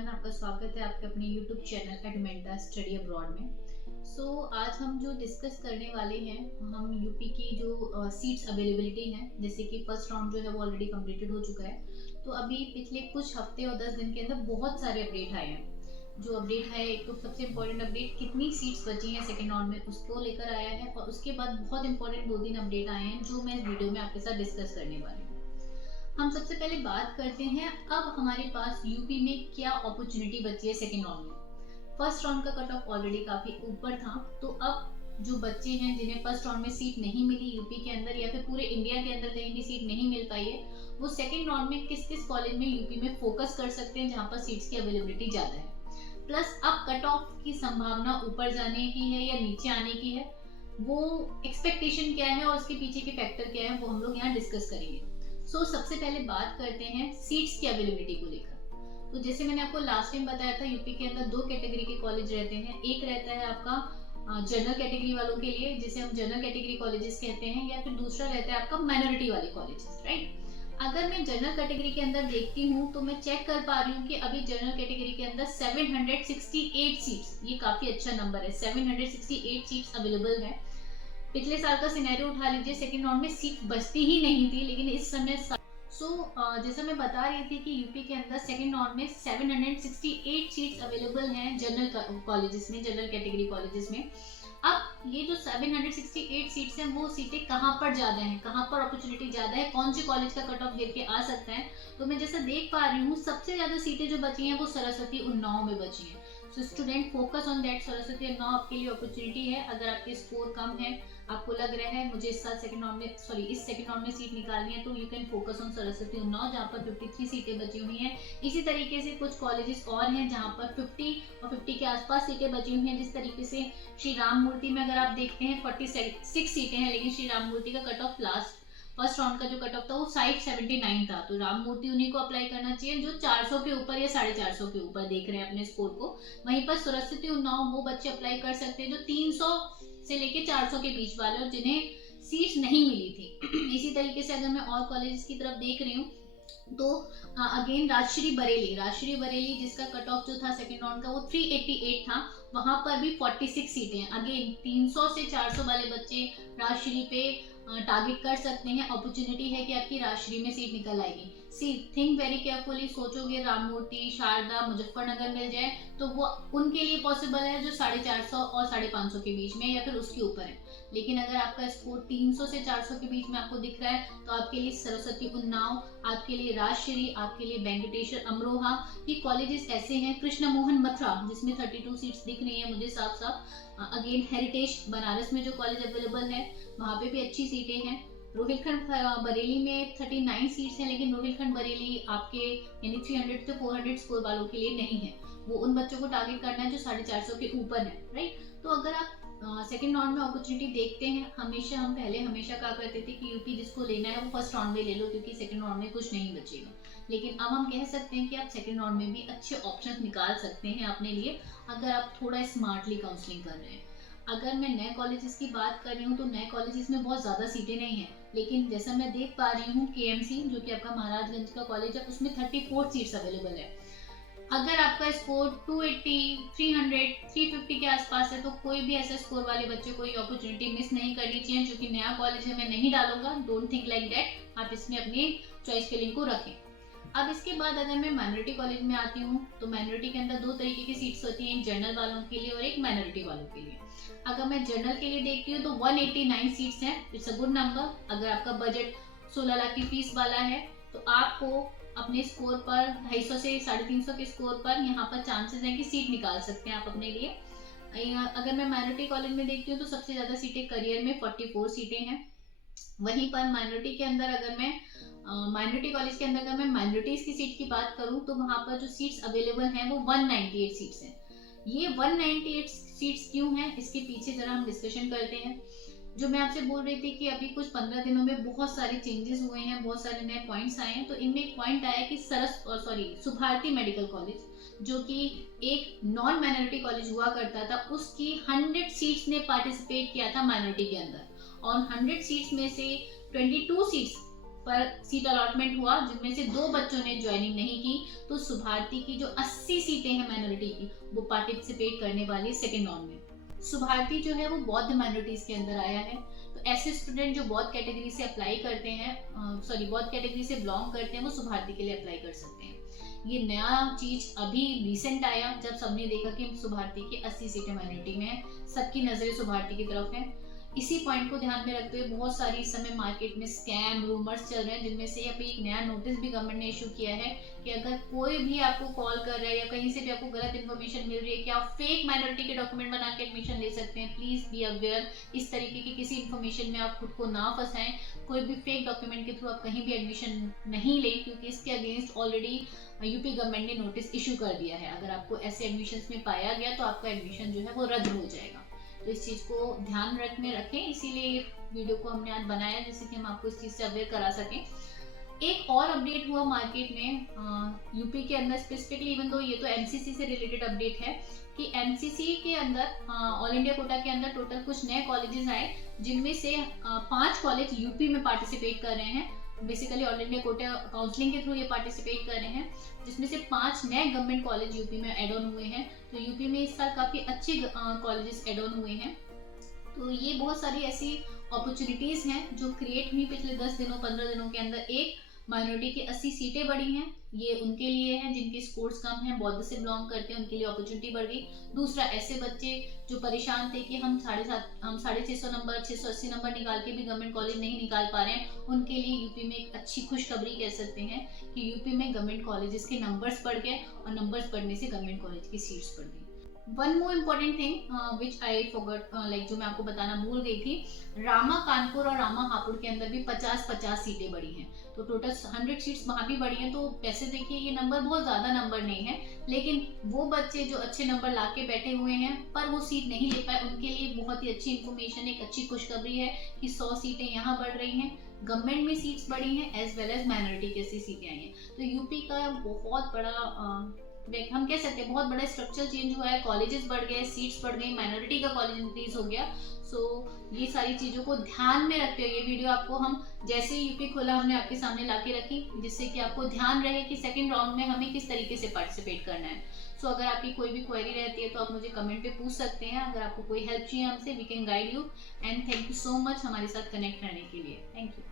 Everyone, आपका स्वागत है आपके अपने यूट्यूब चैनल एडमेंटा स्टडी अब्रॉड में। आज हम जो डिस्कस करने वाले हैं, हम यूपी की जो सीट्स अवेलेबिलिटी हैं, जैसे कि फर्स्ट राउंड जो है वो ऑलरेडी कंप्लीटेड हो चुका है। तो अभी पिछले कुछ हफ्ते और 10 दिन के अंदर बहुत सारे अपडेट आए हैं। जो अपडेट है, एक तो सबसे इम्पोर्टेंट अपडेट कितनी सीट्स बची हैं सेकेंड राउंड में, उसको लेकर आया है। और उसके बाद बहुत इंपॉर्टेंट 2-3 अपडेट आए हैं जो मैं इस वीडियो में आपके साथ डिस्कस करने वाली हूँ। हम सबसे पहले बात करते हैं अब हमारे पास यूपी में क्या अपॉर्चुनिटी बची है सेकेंड राउंड में। फर्स्ट राउंड का कट ऑफ ऑलरेडी काफी ऊपर था, तो अब जो बच्चे हैं जिन्हें फर्स्ट राउंड में सीट नहीं मिली यूपी के अंदर या फिर पूरे इंडिया के अंदर कहीं भी सीट नहीं मिल पाई है, वो सेकेंड राउंड में किस किस कॉलेज में यूपी में फोकस कर सकते हैं जहाँ पर सीट्स की अवेलेबिलिटी ज्यादा है। प्लस अब कट ऑफ की संभावना ऊपर जाने की है या नीचे आने की है, वो एक्सपेक्टेशन क्या है और उसके पीछे के फैक्टर क्या है, वो हम लोग यहाँ डिस्कस करेंगे। सबसे पहले बात करते हैं सीट्स की अवेलेबिलिटी को लेकर। तो जैसे मैंने आपको लास्ट टाइम बताया था, यूपी के अंदर 2 कैटेगरी के कॉलेज रहते हैं। एक रहता है आपका जनरल कैटेगरी वालों के लिए, जिसे हम जनरल कैटेगरी कॉलेजेस कहते हैं, या फिर दूसरा रहता है आपका माइनॉरिटी वाले कॉलेजेस, राइट। अगर मैं जनरल कैटेगरी के अंदर देखती हूँ तो मैं चेक कर पा रही हूँ कि अभी जनरल कैटेगरी के अंदर 768 सीट्स, ये काफी अच्छा नंबर है, 768 सीट्स अवेलेबल है। पिछले साल का सिनेरियो उठा लीजिए, सेकेंड राउंड में सीट बचती ही नहीं थी, लेकिन इस समय जैसा मैं बता रही थी कि यूपी के अंदर सेकेंड राउंड में 768 सीट्स अवेलेबल हैं जनरल कॉलेजेस में, जनरल कैटेगरी कॉलेजेस में। अब ये जो 768 सीट्स हैं, वो सीटें कहाँ पर ज्यादा हैं, कहाँ पर अपॉर्चुनिटी ज्यादा है, कौन से कॉलेज का कट ऑफ गिर के आ सकता है। तो मैं जैसा देख पा रही हूँ, सबसे ज्यादा सीटें जो बची हैं वो सरस्वती उन्नाव में बची हैं। So student focus on that, Saraswati Unnao आपके लिए अपॉर्चुनिटी है। अगर आपके स्कोर कम है, आपको लग रहा है मुझे इस साल सेकंड राउंड में इस सेकंड राउंड में सीट निकालनी है, तो you can focus on Saraswati Unnao, जहाँ पर 53 सीटें बची हुई हैं। इसी तरीके से कुछ कॉलेजेस और हैं जहाँ पर 50 और 50 के आसपास सीटें बची हुई हैं। जिस तरीके से श्री राम मूर्ति में अगर आप देखते हैं 46 सीटें हैं, लेकिन श्री राम मूर्ति का cut off last first round का जो कट ऑफ था वो 579 था। तो राम मूर्ति उन्हीं को अप्लाई करना चाहिए जो 400 के ऊपर या 450 के ऊपर देख रहे हैं अपने स्कोर को। वहीं पर सरस्वती उन्नाव वो बच्चे अप्लाई कर सकते हैं जो 300 से लेके 400 के बीच वाले और जिन्हें सीट्स नहीं मिली थी। इसी तरीके से अगर मैं और कॉलेजेस की तरफ देख रही हूँ तो अगेन राजश्री बरेली जिसका कट ऑफ जो था सेकेंड राउंड का वो 388 था, वहां पर भी 46 सीटें। अगेन 300 से 400 वाले बच्चे राजश्री पे टारगेट कर सकते हैं। अपॉर्चुनिटी है कि आपकी राजश्री में सीट निकल आएगी। थिंक वेरी केयरफुली, सोचोगे राम मूर्ति, शारदा, मुजफ्फरनगर मिल जाए तो वो उनके लिए पॉसिबल है जो 450 और 550 के बीच में या फिर उसके ऊपर है। लेकिन अगर आपका स्कोर 300 से 400 के बीच में आपको दिख रहा है, तो आपके लिए सरस्वती उन्नाव, आपके लिए राजश्री, आपके लिए वेंकटेश्वर अमरोहा, ये कॉलेजेस ऐसे हैं। कृष्ण मोहन मथुरा जिसमें 32 सीट्स दिख रही है मुझे साफ साफ। अगेन हेरिटेज बनारस में जो कॉलेज अवेलेबल है, वहाँ पे भी अच्छी सीटें हैं। रोहिलखंड बरेली में 39 सीट्स हैं, लेकिन रोहिलखंड बरेली आपके यानी 300 से 400 स्कोर वालों के लिए नहीं है। वो उन बच्चों को टारगेट करना है जो 450 के ऊपर है, राइट। तो अगर आप सेकेंड राउंड में अपॉर्चुनिटी हम हमेशा कहा करते थे कि यूपी जिसको लेना है वो फर्स्ट राउंड में ले लो, क्योंकि सेकेंड राउंड में कुछ नहीं बचेगा। लेकिन अब हम कह सकते हैं कि आप सेकेंड राउंड में भी अच्छे ऑप्शन निकाल सकते हैं अपने लिए, अगर आप थोड़ा स्मार्टली काउंसलिंग कर रहे हैं। अगर मैं नए कॉलेजेस की बात कर रही हूँ तो नए कॉलेजेस में बहुत ज़्यादा सीटें नहीं हैं, लेकिन जैसा मैं देख पा रही हूँ केएमसी जो कि आपका महाराजगंज का कॉलेज है, उसमें 34 सीट्स अवेलेबल है। अगर आपका स्कोर 280, 300, 350 के आसपास है, तो कोई भी ऐसे स्कोर वाले बच्चे को ये अपॉर्चुनिटी मिस नहीं करनी चाहिए। जो कि नया कॉलेज है, मैं नहीं डालूंगा, डोंट थिंक लाइक दैट। आप इसमें अपनी चॉइस फिलिंग को रखें। अब इसके बाद अगर मैं माइनॉरिटी कॉलेज में आती हूँ, तो माइनॉरिटी के अंदर 2 तरीके की सीट्स होती हैं, एक जनरल वालों के लिए और एक माइनॉरिटी वालों के लिए। अगर मैं जनरल के लिए देखती हूँ तो 189 सीट्स हैं, इट्स अ गुड नंबर। अगर आपका बजट 16 लाख की फीस वाला है, तो आपको अपने स्कोर पर 250 से 350 के स्कोर पर यहाँ पर चांसेस हैं कि सीट निकाल सकते हैं आप अपने लिए। अगर मैं माइनॉरिटी कॉलेज में देखती हूँ तो सबसे ज्यादा सीटें करियर में 44 सीटें हैं। वहीं पर माइनॉरिटी के अंदर अगर मैं माइनॉरिटी कॉलेज के अंदर अगर मैं माइनॉरिटीज की सीट की बात करूं, तो वहां पर जो सीट्स अवेलेबल हैं वो 198 सीट्स हैं। ये 198 सीट्स क्यों हैं, इसके पीछे जरा हम डिस्कशन करते हैं। जो मैं आपसे बोल रही थी कि अभी कुछ 15 दिनों में बहुत सारे चेंजेस हुए हैं, बहुत सारे नए पॉइंट्स आए हैं। तो इनमें एक पॉइंट आया कि सुभारती मेडिकल कॉलेज जो कि एक नॉन माइनॉरिटी कॉलेज हुआ करता था, उसकी 100 सीट्स ने पार्टिसिपेट किया था माइनॉरिटी के अंदर, और 100 सीट्स में से 22 सीट्स पर सीट अलॉटमेंट हुआ, जिनमें से 2 बच्चों ने ज्वाइनिंग नहीं की। तो सुभारती की जो 80 सीटें हैं माइनॉरिटी की, वो पार्टिसिपेट करने वाली सेकेंड राउंड में। सुभारती जो है वो बौद्ध माइनॉरिटीज के अंदर आया है। तो ऐसे स्टूडेंट जो बौद्ध कैटेगरी से अप्लाई करते हैं, बौद्ध कैटेगरी से बिलोंग करते हैं, वो सुभारती के लिए अप्लाई कर सकते हैं। ये नया चीज अभी रिसेंट आया, जब सबने देखा कि सुभारती की 80 सीटें माइनॉरिटी में है, सबकी नजरें सुभारती की तरफ है। इसी पॉइंट को ध्यान में रखते हुए बहुत सारी इस समय मार्केट में स्कैम रूमर्स चल रहे हैं, जिनमें से अभी एक नया नोटिस भी गवर्नमेंट ने इशू किया है कि अगर कोई भी आपको कॉल कर रहा है या कहीं से भी आपको गलत इन्फॉर्मेशन मिल रही है कि आप फेक माइनॉरिटी के डॉक्यूमेंट बना के एडमिशन ले सकते हैं, प्लीज बी अवेयर। इस तरीके की किसी इन्फॉर्मेशन में आप खुद को ना फंसाएं। कोई भी फेक डॉक्यूमेंट के थ्रू आप कहीं भी एडमिशन नहीं लें, क्योंकि इसके अगेंस्ट ऑलरेडी यूपी गवर्नमेंट ने नोटिस इशू कर दिया है। अगर आपको ऐसे एडमिशन में पाया गया तो आपका एडमिशन जो है वो रद्द हो जाएगा। तो इस चीज़ को ध्यान में रखें, इसीलिए ये वीडियो को हमने आज बनाया, जिससे कि हम आपको इस चीज़ से अवेयर करा सकें। एक और अपडेट हुआ मार्केट में यूपी के अंदर स्पेसिफिकली, इवन दो ये तो एमसीसी से रिलेटेड अपडेट है, कि एमसीसी के अंदर ऑल इंडिया कोटा के अंदर टोटल कुछ नए कॉलेजेस आए, जिनमें से 5 कॉलेज यूपी में पार्टिसिपेट कर रहे हैं। Basically all India quota counselling के थ्रू ये पार्टिसिपेट कर रहे हैं, जिसमें से 5 नए गवर्नमेंट कॉलेज यूपी में एड ऑन हुए हैं। तो यूपी में इस साल काफ़ी अच्छे कॉलेजेस एड ऑन हुए हैं। तो ये बहुत सारी ऐसी अपॉर्चुनिटीज़ हैं जो क्रिएट हुई पिछले 10 दिनों 15 दिनों के अंदर। एक, माइनॉरिटी की 80 सीटें बढ़ी हैं, ये उनके लिए हैं जिनके स्कोर्स कम हैं, बौद्ध से बिलोंग करते हैं, उनके लिए अपॉर्चुनिटी बढ़ गई। दूसरा, ऐसे बच्चे जो परेशान थे कि हम 650 नंबर 680 नंबर निकाल के भी गवर्नमेंट कॉलेज नहीं निकाल पा रहे हैं, उनके लिए यूपी में एक अच्छी खुशखबरी कह सकते हैं कि यूपी में गवर्नमेंट कॉलेजेस के नंबर्स बढ़ गए, और नंबर्स बढ़ने से गवर्नमेंट कॉलेज की सीट्स बढ़ गई। One more important thing which I forgot, like जो मैं आपको बताना भूल गई थी, रामा कानपुर और रामा हापुड़ के अंदर भी 50-50 सीटें बढ़ी हैं। तो टोटल 100 सीट्स वहाँ भी बढ़ी हैं। तो वैसे देखिए ये नंबर बहुत ज़्यादा नंबर नहीं है, लेकिन वो बच्चे जो अच्छे नंबर ला के बैठे हुए हैं पर वो सीट नहीं ले पाए, उनके लिए बहुत ही अच्छी इन्फॉर्मेशन, एक अच्छी खुशखबरी है कि 100 सीटें यहाँ बढ़ रही हैं, गवर्नमेंट में सीट्स बढ़ी हैं, एज वेल एज माइनॉरिटी की सीटें आई हैं। तो यूपी का बहुत बड़ा हम कह सकते हैं बहुत बड़ा स्ट्रक्चर चेंज हुआ है, कॉलेजेस बढ़ गए, सीट्स बढ़ गई, माइनॉरिटी का कॉलेज इंक्रीज हो गया। सो ये सारी चीज़ों को ध्यान में रखते हुए ये वीडियो आपको हम जैसे ही यूपी खोला हमने आपके सामने ला के रखी, जिससे कि आपको ध्यान रहे कि सेकेंड राउंड में हमें किस तरीके से पार्टिसिपेट करना है। सो अगर आपकी कोई भी क्वेरी रहती है तो आप मुझे कमेंट पे पूछ सकते हैं। अगर आपको कोई हेल्प चाहिए हमसे, we can guide you. And thank you so much हमारे साथ कनेक्ट रहने के लिए। Thank you.